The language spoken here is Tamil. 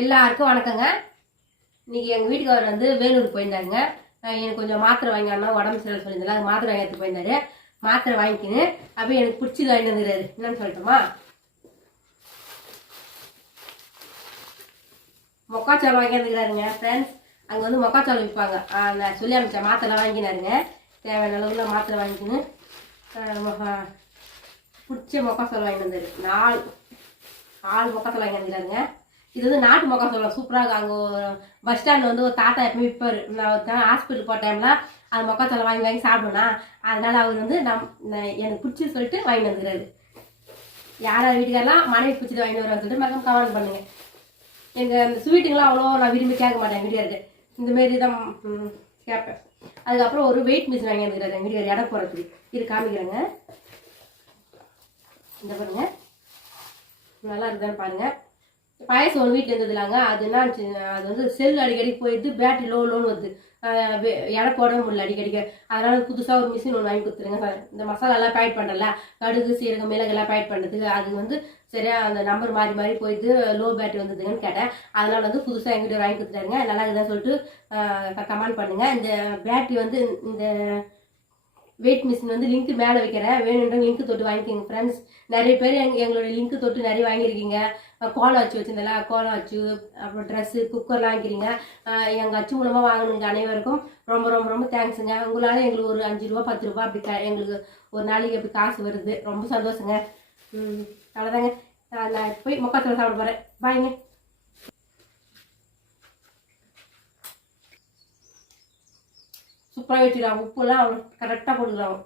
எல்லாருக்கும் வணக்கங்க. இன்னைக்கு எங்கள் வீட்டுக்காரர் வந்து வேலூர் போயிருந்தாருங்க. எனக்கு கொஞ்சம் மாத்திரை வாங்கினா உடம்பு சரியில்லை சொல்லியிருந்தால அது மாத்திரை வாங்கிட்டு போயிருந்தாரு. மாத்திரை வாங்கிக்கின்னு அப்படியே எனக்கு பிடிச்சது வாங்கிட்டு வந்துடுறாரு. என்னன்னு சொல்லட்டுமா, மொக்காச்சோளம் வாங்கி வந்துக்கிறாருங்க ஃப்ரெண்ட்ஸ். அங்கே வந்து மொக்காச்சோளம் விற்பாங்க. நான் சொல்லி அனுப்பிச்சேன் மாத்திரை வாங்கினாருங்க. தேவையான அளவுல மாத்திரை வாங்கிக்கின்னு பிடிச்ச மொக்காச்சோளம் வாங்கிட்டு வந்தாரு. நாலு மொக்காச்சோளம் வாங்கி வந்துக்கிறாருங்க. இது வந்து நாட்டு மொக்காச்சோளம் சூப்பராக. அங்கே பஸ் ஸ்டாண்டில் வந்து ஒரு தாத்தா எப்பவுமே விற்பார். நான் ஹாஸ்பிட்டல் போகிற டைம்லாம் அது மொக்காச்சோளம் வாங்கி வாங்கி சாப்பிடுவேன்னா, அதனால அவர் வந்து எனக்கு பிடிச்சி சொல்லிட்டு வாங்கிட்டு வந்துக்கிறாரு. யாராவது வீட்டுக்காரெல்லாம் மனைவி பிடிச்சது வாங்கிட்டு வருவாங்க சொல்லிட்டு மக்கம் கமெண்ட் பண்ணுங்க. எங்கள் அந்த ஸ்வீட்டுங்கெல்லாம் அவ்வளோ நான் விரும்பி கேட்க மாட்டேன். வீட்டுக்காருக்கு இந்தமாரி தான் கேட்பேன். அதுக்கப்புறம் ஒரு வெயிட் மிஷின் வாங்கி வந்துக்கிறாரு எங்கள் வீட்டுக்கார் இடம் போகிறதுக்கு. இது காமிக்கிறேங்க. இந்த பாருங்க, நல்லா இருக்குதான்னு பாருங்க. பாயசம் ஒரு வீட்டில் இருந்ததுலாங்க. அது என்ன அது வந்து செல் அடிக்கடி போயிட்டு பேட்டரி லோன்னு வருது. எடை போடவே முடியல அடிக்கடிக்க. அதனால புதுசாக ஒரு மிஷின் ஒன்று வாங்கி கொடுத்துருங்க சார். இந்த மசாலாலாம் பேட் பண்ணுறல, கடுகு சீரகம் மிளகெல்லாம் பேட் பண்ணுறதுக்கு அது வந்து சரியா அந்த நம்பர் மாறி போயிட்டு லோ பேட்டரி வந்ததுங்கன்னு கேட்டேன். அதனால வந்து புதுசாக எங்கிட்ட வாங்கி கொடுத்துட்டாருங்க. நல்லா இருக்குதான்னு சொல்லிட்டு கமெண்ட் பண்ணுங்க. இந்த பேட்டரி வந்து இந்த வெயிட் மிஷின் வந்து லிங்க் மேலே வைக்கிறேன். வேணுன்ற லிங்க் தொட்டு வாங்கிக்கோங்க ஃப்ரெண்ட்ஸ். நிறைய பேர் எங்களோட லிங்க் தொட்டு நிறைய வாங்கியிருக்கீங்க. கோலம் அச்சு வச்சுருந்தல, கோலம் அச்சு, அப்புறம் ட்ரெஸ்ஸு குக்கர்லாம் வாங்கிக்கிறீங்க. எங்கள் அச்சு மூலமாக வாங்கினுங்க அனைவருக்கும் ரொம்ப ரொம்ப ரொம்ப தேங்க்ஸுங்க. உங்களால் எங்களுக்கு ஒரு 5 ரூபா 10 ரூபா அப்படி எங்களுக்கு ஒரு நாளைக்கு அப்படி காசு வருது. ரொம்ப சந்தோஷங்க. அவ்வளோதாங்க. நான் போய் மொக்காச்சோளம் சாப்பிட போகிறேன். பாய்ங்க. சூப்பராக வச்சுக்கலாம். உப்புலாம் கரெக்டாக போட்டுக்கலாம்.